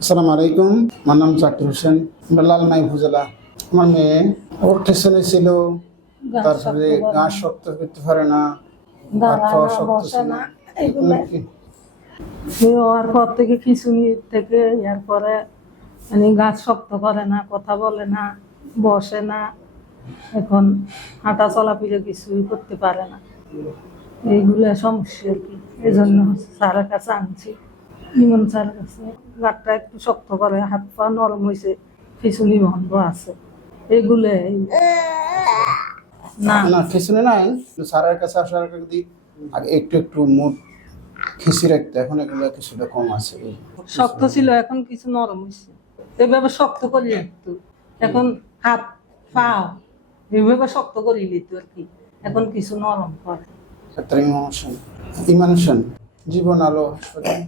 আসসালামু আলাইকুম। আমার নাম জাকির হোসেন। আমরা লালমাই উপজেলা। আমার মেয়ে ওর টেশনে ছিল তারপরে গা শক্ত করতে পারে না। হওয়ার পর থেকে থেকে এরপরে মানে গাছ শক্ত করে না কথা বলে না বসে না। এখন হাঁটা চলা চলাফিরে কিছুই করতে পারে না। এইগুলো সমস্যা আর কি? এই জন্য স্যারের কাছে আনছি। ইমন গাঠটা একটু শক্ত করে হাত পা নরম হয়েছে খিচুনি বন্ধ আছে। এগুলো না। না টেশনে নাই স্যারের কাছে আসার আগে যদি আগে একটু একটু মুড খিচি রাখতে এখন এগুলো কিছুটা কম আছে। শক্ত ছিল এখন কিছু নরম হয়েছে এভাবে শক্ত করি একটু। এখন হাত পাও এভাবে শক্ত করি দিত আর কি। এখন কিছু নরম করে। ইমান হোসেন ইমান হোসেন জীবন আলো হাসপাতাল